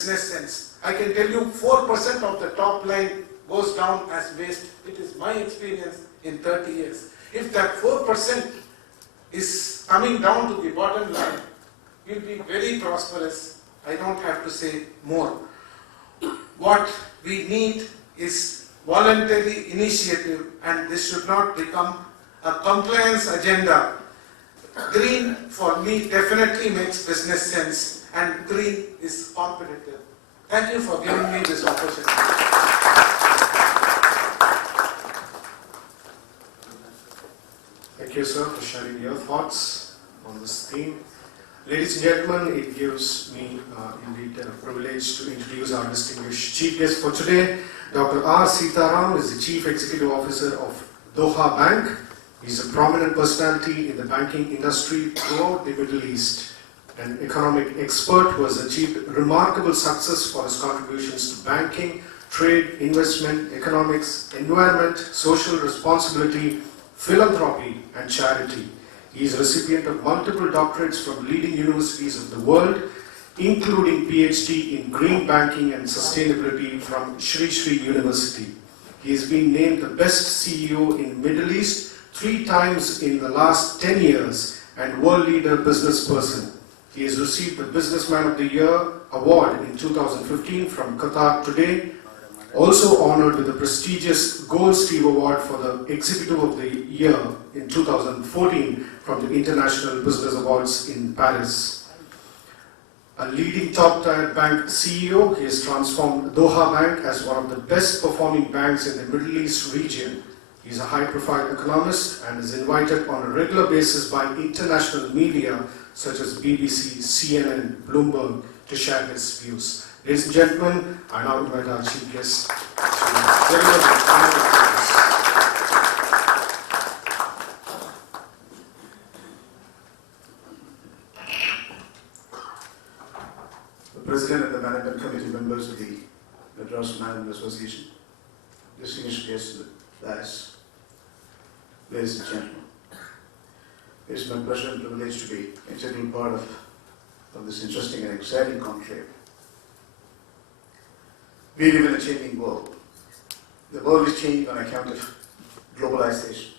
business sense. I can tell you 4% of the top line goes down as waste. It is my experience in 30 years. If that 4% is coming down to the bottom line, we'll be very prosperous. I don't have to say more. What we need is voluntary initiative, and this should not become a compliance agenda. Green for me definitely makes business sense, and green is competitive. Thank you for giving me this opportunity. Thank you, sir, for sharing your thoughts on this theme. Ladies and gentlemen, it gives me indeed a privilege to introduce our distinguished chief guest for today. Dr. R. Sitaram is the Chief Executive Officer of Doha Bank. He's a prominent personality in the banking industry throughout the Middle East, an economic expert who has achieved remarkable success for his contributions to banking, trade, investment, economics, environment, social responsibility, philanthropy, and charity. He is a recipient of multiple doctorates from leading universities of the world, including PhD in Green Banking and Sustainability from Sri Sri University. He has been named the best CEO in Middle East 3 times in the last 10 years and World Leader Business Person. He has received the Businessman of the Year award in 2015 from Qatar Today, also honored with the prestigious Gold Steve Award for the Executive of the Year in 2014 from the International Business Awards in Paris. A leading top-tier bank CEO, he has transformed Doha Bank as one of the best performing banks in the Middle East region. He is a high-profile economist and is invited on a regular basis by international media such as BBC, CNN, Bloomberg to share his views. Ladies and gentlemen, I now invite our chief guest to deliver the honor. The President and the Management Committee members of the Madras Management Association, distinguished guests, guys, ladies and gentlemen, it is my pleasure and privilege to be an integral part of this interesting and exciting conclave. We live in a changing world. The world is changing on account of globalization.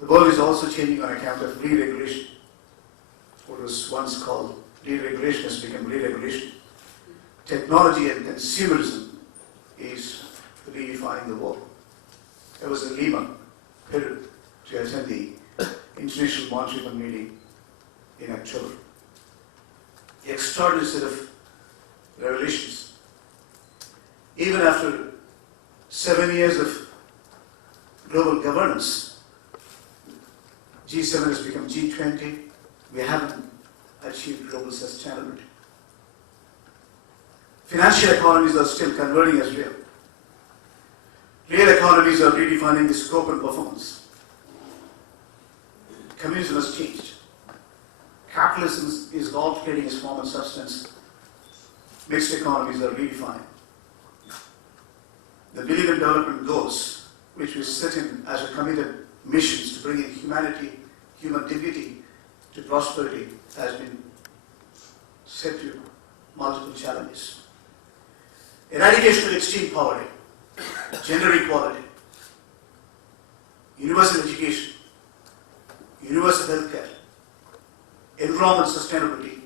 The world is also changing on account of re-regulation. What was once called deregulation has become re-regulation. Technology and consumerism is redefining the world. I was in Lima, Peru, to attend the International Monetary Fund meeting in October. The extraordinary set of revelations. Even after 7 years of global governance, G7 has become G20. We haven't achieved global sustainability. Financial economies are still converting as real. Real economies are redefining the scope and performance. Communism has changed. Capitalism is alternating its form and substance. Mixed economies are redefined. The Millennium Development Goals, which we set in as a committed missions to bring in humanity, human dignity to prosperity, has been set to multiple challenges. Eradication of extreme poverty, gender equality, universal education, universal healthcare, environment sustainability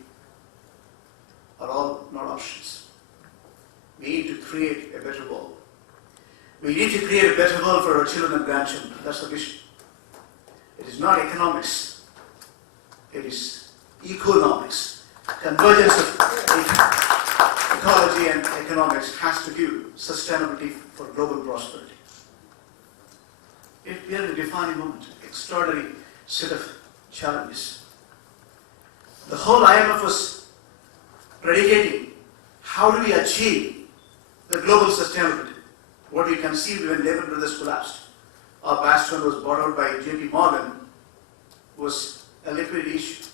are all not options. We need to create a better world. We need to create a better world for our children and grandchildren. That's the vision. It is not economics. It is economics. Convergence of ecology and economics has to give sustainability for global prosperity. We are in a defining moment, extraordinary set of challenges. The whole IMF was predicating how do we achieve the global sustainability. What we conceived when Lehman Brothers collapsed, or Bastion was bought out by JP Morgan, was a liquidity issue.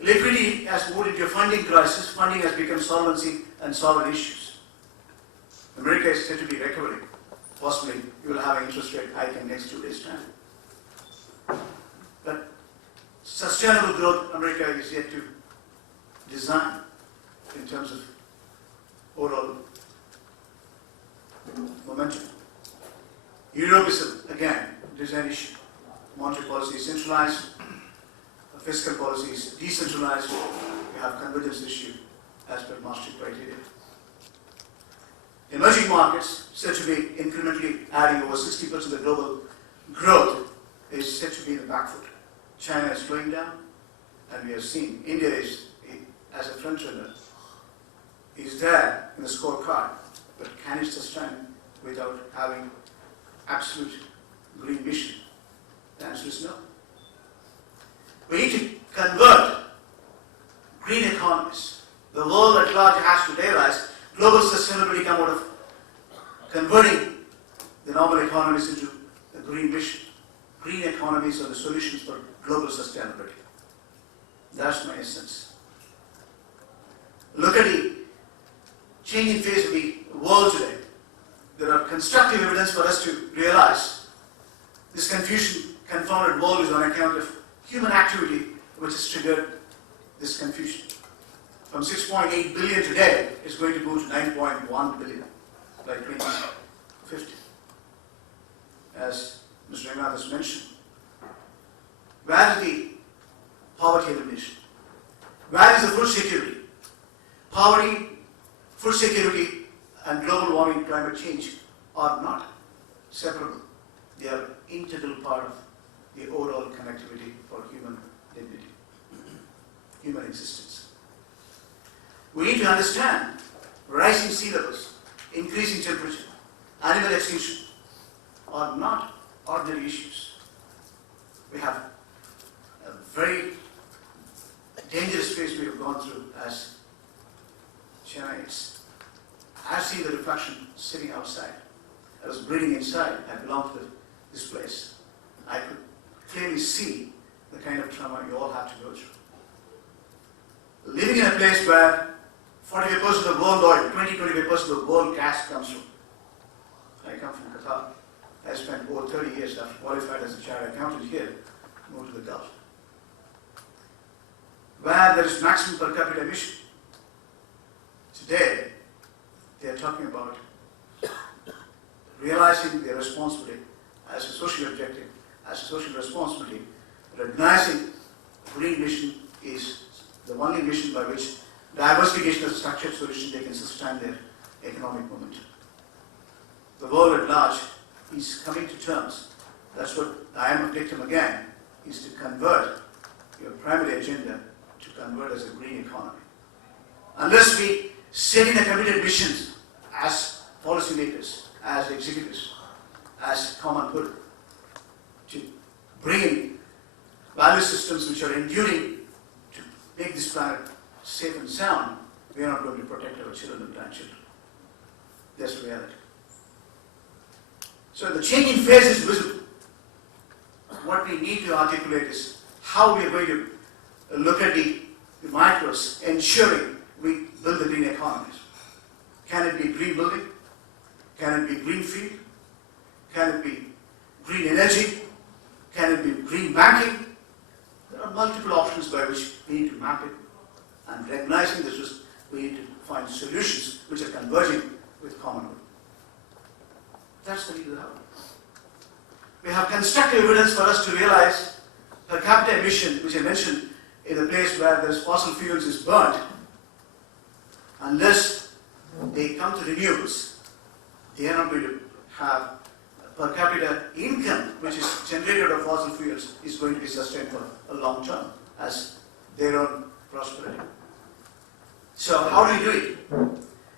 Liquidity has moved into a funding crisis. Funding has become solvency and sovereign issues. America is said to be recovering. Possibly you will have an interest rate hike in the next 2 days' time. But sustainable growth, America is yet to design. in terms of overall momentum. Europe is, again, design issue. Monetary policy is centralized, fiscal policy is decentralized, we have convergence issue as per Maastricht criteria. Emerging markets, said to be incrementally adding over 60% of the global growth, is said to be in the back foot. China is slowing down, and we have seen India is, as a front runner, is there in the scorecard, but can it sustain without having absolute green vision? The answer is no. We need to convert green economies. The world at large has to realize global sustainability come out of converting the normal economies into a green vision. Green economies are the solutions for global sustainability. That's my essence. Look at the changing face of the world today. There are constructive evidence for us to realize this confusion, confounded world is on account of human activity which has triggered this confusion. From 6.8 billion today, it's going to go to 9.1 billion by 2050. As Mr. Rangnath has mentioned, where is the poverty elimination? Where is the food security? Poverty, food security, and global warming, climate change are not separable. They are integral part of the overall connectivity for human dignity, human existence. We need to understand rising sea levels, increasing temperature, animal extinction are not ordinary issues. We have a very dangerous phase we have gone through as Chennaites. I've seen the reflection sitting outside. I was breathing inside. I belong to this place. I could clearly see the kind of trauma you all have to go through. Living in a place where 45% of the world oil, 20-25% of the world gas comes from. I come from Qatar. I spent over 30 years after qualified as a chartered accountant here, moved to the Gulf. Where there is maximum per capita emission. Today, they are talking about realizing their responsibility as a social objective, as a social responsibility, recognizing green mission is the only mission by which diversification as a structured solution they can sustain their economic momentum. The world at large is coming to terms. That's what I am a victim again, is to convert your primary agenda to convert as a green economy. Unless we set in a committed missions as policymakers, as executives, as common good, to bring in value systems which are enduring to make this planet safe and sound, we are not going to protect our children and grandchildren. That's reality. So the changing phase is visible. What we need to articulate is how we are going to look at the micros, ensuring we build the green economies. Can it be green building? Can it be green field? Can it be green energy? Can it be green banking? There are multiple options by which we need to map it. And recognizing this risk, we need to find solutions which are converging with common good. That's the need of the hour. We have constructive evidence for us to realize per capita emission, which I mentioned, in a place where there's fossil fuels is burnt, unless they come to renewables, they are not going to have per capita income which is generated of fossil fuels is going to be sustained for a long term as their own prosperity. So how do we do it?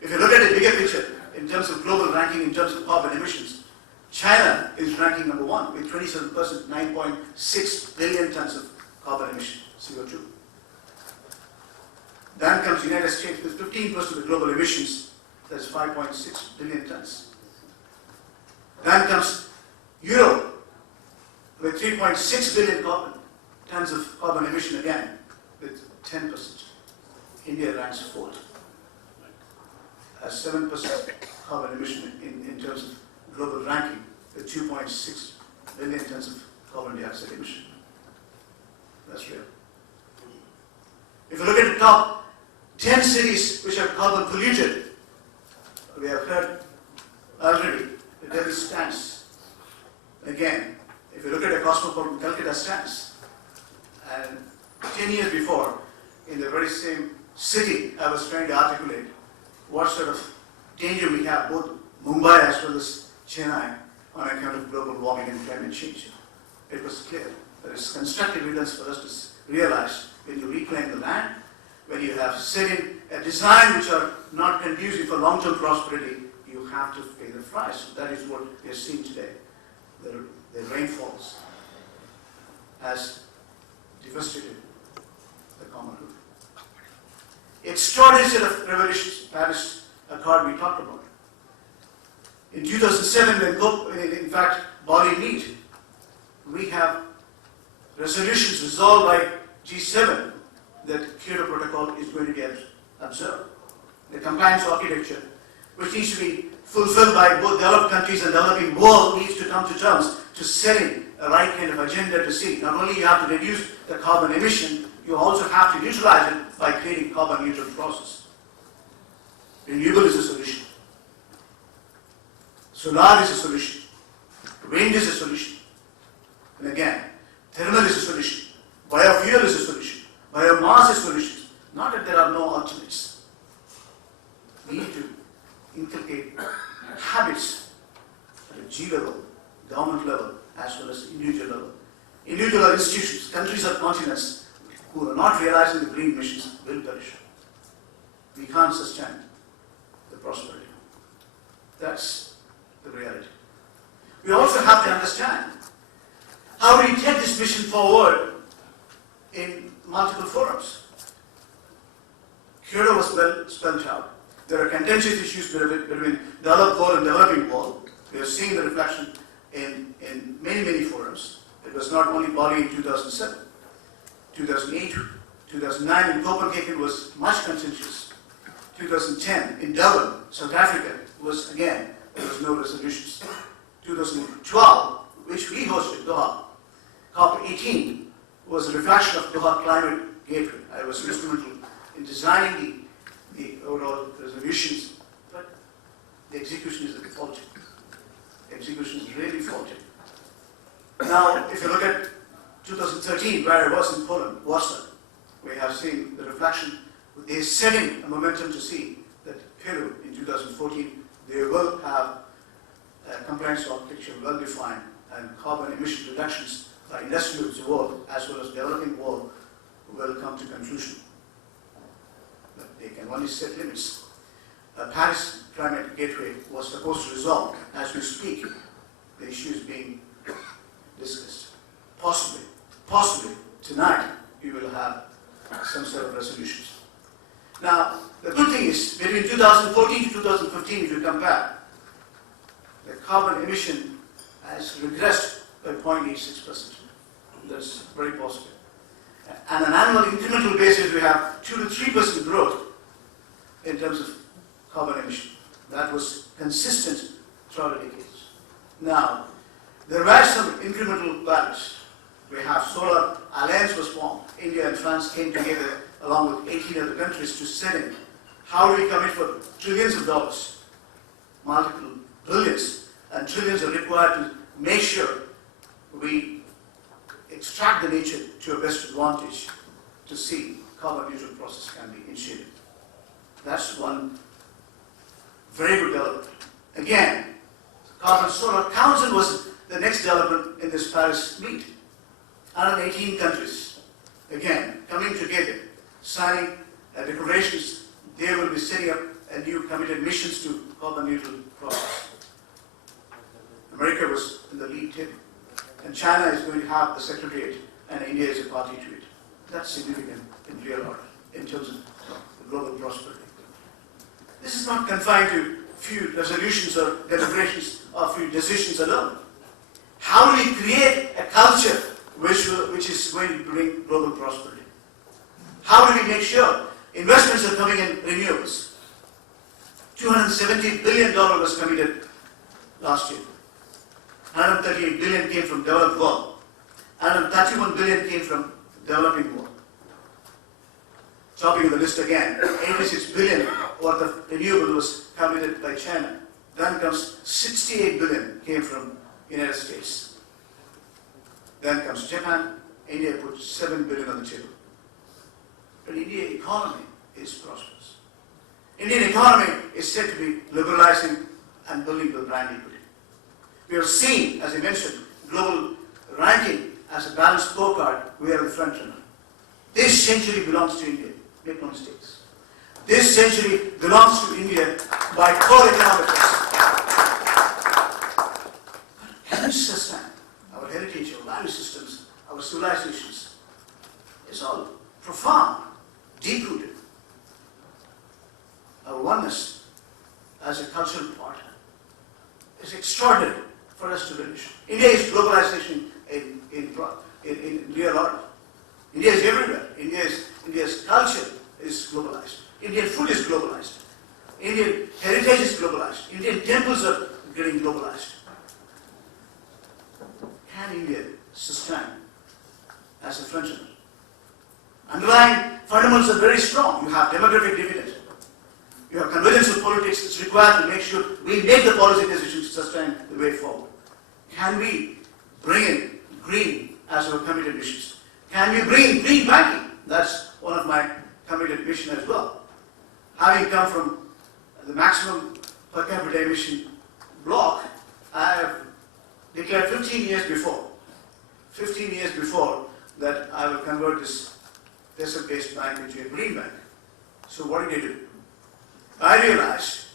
If you look at the bigger picture, in terms of global ranking, in terms of carbon emissions, China is ranking number 1 with 27%, 9.6 billion tons of carbon emission, CO2. Then comes the United States with 15% of the global emissions, that's 5.6 billion tons. Then comes Europe with 3.6 billion tons of carbon emission again, with 10%. India ranks 4th, has 7% carbon emission in terms of global ranking, with 2.6 billion tons of carbon dioxide emission. That's real. If you look at the top 10 cities which are carbon polluted. We have heard already the Delhi stance. Again, if you look at a cosmopolitan Calcutta stance, and 10 years before, in the very same city, I was trying to articulate what sort of danger we have, both Mumbai as well as Chennai, on account of global warming and climate change. It was clear. There is constructive evidence for us to realize when you reclaim the land, when you have set in a design which are not conducive for long-term prosperity, you have to pay the price. That is what we are seeing today. The rainfalls has devastated the common good. Extraordinary set of revolutions, Paris Accord we talked about. In 2007, when in fact Bali meet, we have resolutions resolved by G7 that Kyoto Protocol is going to get observed. The compliance architecture, which needs to be fulfilled by both developed countries and developing world, needs to come to terms to setting a right kind of agenda to see. Not only you have to reduce the carbon emission, you also have to neutralize it by creating carbon neutral process. Renewable is a solution. Solar is a solution. Wind is a solution. And again, thermal is a solution. Biofuel is a solution. Biomass is a solution. Not that there are no alternates. We need to inculcate habits at a G level, government level, as well as individual level. Individual institutions, countries or continents who are not realizing the green missions will perish. We can't sustain the prosperity. That's the reality. We also have to understand how do we take this mission forward in multiple forums. Kyoto was well spelled out. There are contentious issues between developed world and developing world. We are seeing the reflection in many, many forums. It was not only Bali in 2007. 2008, 2009 in Copenhagen was much contentious. 2010 in Durban, South Africa, was again, there was no resolutions. 2012, which we hosted, Doha, COP18, was a reflection of Doha Climate Gateway. I was instrumental in designing the overall resolutions, but the execution is faulty. The execution is really faulty. Now, if you look at 2013, where I was in Poland, Warsaw, we have seen the reflection. They're setting a momentum to see that Peru in 2014, they will have a compliance architecture well defined and carbon emission reductions by industrial world as well as developing world will come to conclusion. But they can only set limits. Paris Climate Gateway was supposed to resolve as we speak. The issue is being discussed. Possibly tonight we will have some sort of resolutions. Now, the good thing is, between 2014 to 2015, if you compare, the carbon emission has regressed by 0.86%. That's very positive. And on an annual incremental basis, we have 2 to 3% growth in terms of carbon emission. That was consistent throughout the decades. Now, there were some incremental values. We have Solar Alliance was formed. India and France came together along with 18 other countries to set in. How do we commit for trillions of dollars? Multiple billions and trillions are required to make sure we extract the nature to a best advantage to see carbon neutral process can be initiated. That's one very good development. Again, Carbon Solar Council was the next development in this Paris meet. 118 countries, again, coming together, signing declarations. They will be setting up a new committed missions to carbon neutral process. America was in the lead table, and China is going to have the secretariat, and India is a party to it. That's significant in real order, in terms of global prosperity. This is not confined to few resolutions or deliberations or few decisions alone. How do we create a culture which is going to bring global prosperity? How do we make sure investments are coming in renewables? $270 billion was committed last year. 138 billion came from developed world. 131 billion came from developing world. topping of the list again, 86 billion worth of renewable was committed by China. Then comes 68 billion came from United States. Then comes Japan. India put 7 billion on the table. But Indian economy is prosperous. Indian economy is said to be liberalizing and building the brand equity. We have seen, as I mentioned, global ranking as a balanced scorecard. We are the front runner. This century belongs to India. Make no mistakes. This century belongs to India by core economics. Can we sustain our heritage, our value systems, our civilizations? It's all profound, deep-rooted. Our oneness as a cultural partner is extraordinary for us to relish. India is globalization in real order. India is everywhere. India's culture is globalized. Indian food is globalized. Indian heritage is globalized. Indian temples are getting globalized. Can India sustain as a frontrunner? Underlying fundamentals are very strong. You have demographic dividend. You have convergence of politics that's required to make sure we make the policy decisions to sustain the way forward. Can we bring in green as our committed missions? Can we bring green banking? That's one of my committed mission as well. Having come from the maximum per capita emission block, I have declared 15 years before that I will convert this desert-based bank into a green bank. So what did I do? I realized,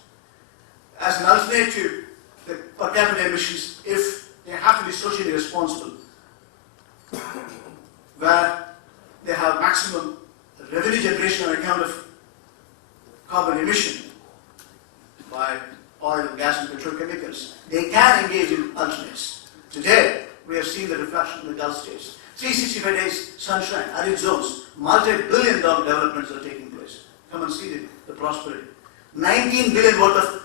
as an alternative to the per capita emissions, if they have to be socially responsible, where they have maximum revenue generation on account of carbon emission by oil and gas and petrochemicals, they can engage in alternates. Today, we have seen the reflection in the Gulf states. 365 days sunshine, arid zones, multi-billion dollar developments are taking place. Come and see the prosperity. 19 billion worth of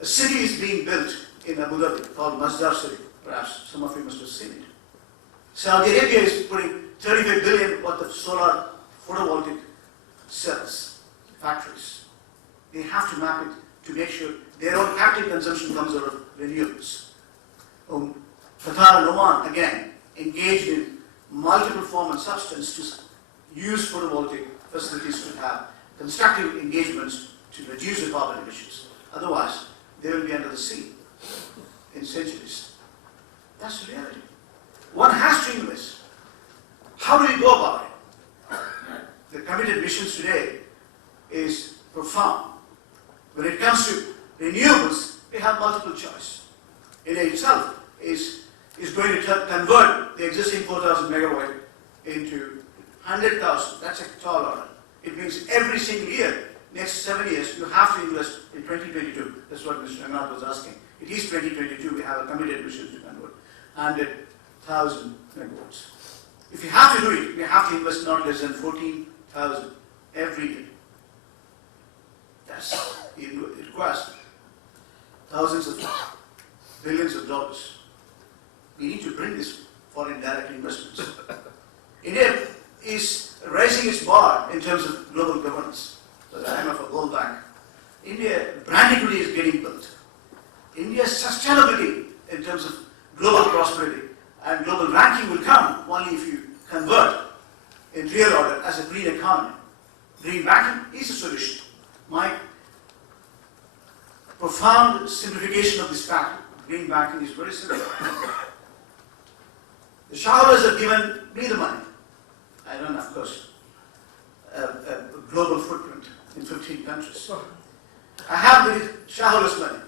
a city is being built in Abu Dhabi called Masdar City. Perhaps some of you must have seen it. Saudi Arabia is putting 35 billion worth of solar photovoltaic cells, factories. They have to map it to make sure their own captive consumption comes out of renewables. Qatar and Oman, again, engaged in multiple form and substance to use photovoltaic facilities to have constructive engagements to reduce the carbon emissions. Otherwise, they will be under the sea in centuries. That's the reality. One has to invest. How do we go about it? The committed missions today is profound. When it comes to renewables, we have multiple choice. India itself is going to convert the existing 4,000 megawatt into 100,000. That's a tall order. It means every single year, next 7 years, you have to invest in 2022. That's what Mr. Rangnath was asking. It is 2022. We have a committed mission to convert 100,000 megawatts. If you have to do it, you have to invest not less than 14,000 every year. It requires thousands of billions of dollars. We need to bring this foreign direct investments. India is raising its bar in terms of global governance. So the IMF or World Bank. India brand equity is getting built. India's sustainability in terms of global prosperity and global ranking will come only if you convert in real order as a green economy. Green banking is a solution. My profound simplification of this fact, green banking is very simple. The shareholders have given me the money. I run, of course, a global footprint in 15 countries. I have the shareholders' money.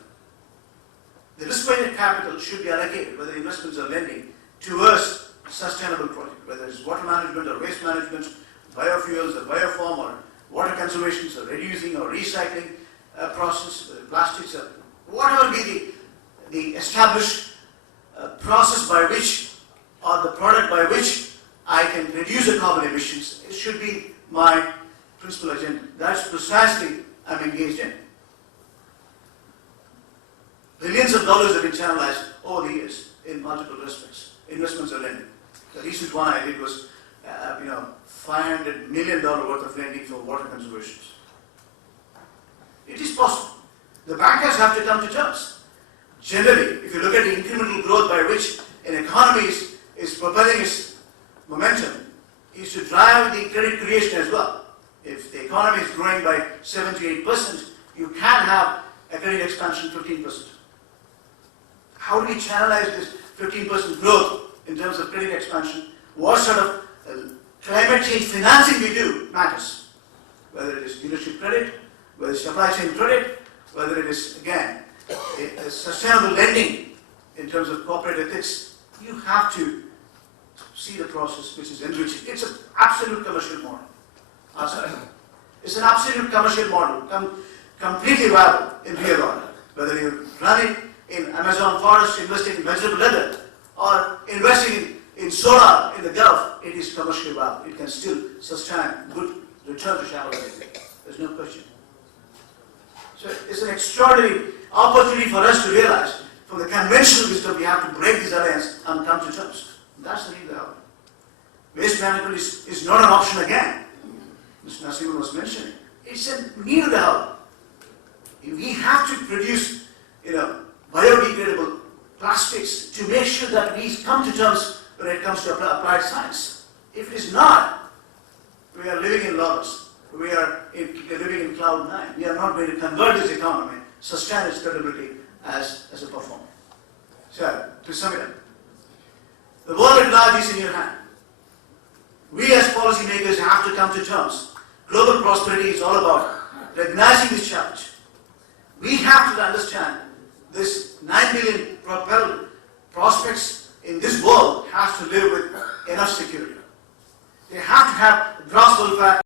The risk-weighted capital should be allocated, whether investments are lending, towards sustainable projects, whether it's water management or waste management, biofuels or bioform or water conservation or reducing or recycling process, plastics, or whatever be the established process by which or the product by which I can reduce the carbon emissions. It should be my principal agenda. That's precisely I'm engaged in. Billions of dollars have been channelized over the years in multiple respects. Investments are lending. The recent one I did was, $500 million worth of lending for water conservation. It is possible. The bankers have to come to terms. Generally, if you look at the incremental growth by which an economy is propelling its momentum, is to drive the credit creation as well. If the economy is growing by 7 to 8%, you can have a credit expansion 15%. How do we channelize this 15% growth in terms of credit expansion? What sort of climate change financing we do matters. Whether it is dealership credit, whether it's supply chain credit, whether it is, again, a sustainable lending in terms of corporate ethics, you have to see the process which is enriching. It's an absolute commercial model. It's an absolute commercial model, completely viable in real order. Whether you run it in Amazon forest, investing in vegetable leather, or investing in solar in the Gulf, it is commercially viable. It can still sustain good return to shareholders. There's no question. So it's an extraordinary opportunity for us to realize from the conventional wisdom we have to break this alliance and come to terms. That's the need to help. Waste management is not an option again. Mr. Nasiruddin was mentioning. It's a need to help. We have to produce, biodegradable plastics to make sure that we come to terms when it comes to applied science. If it is not, we are living in Lagos. We are living in cloud nine. We are not going to convert this economy, sustain its credibility as a performer. So, to sum it up, the world at large is in your hand. We as policymakers have to come to terms. Global prosperity is all about recognizing this challenge. We have to understand this 9 billion prospects in this world has to live with enough security. They have to have gross welfare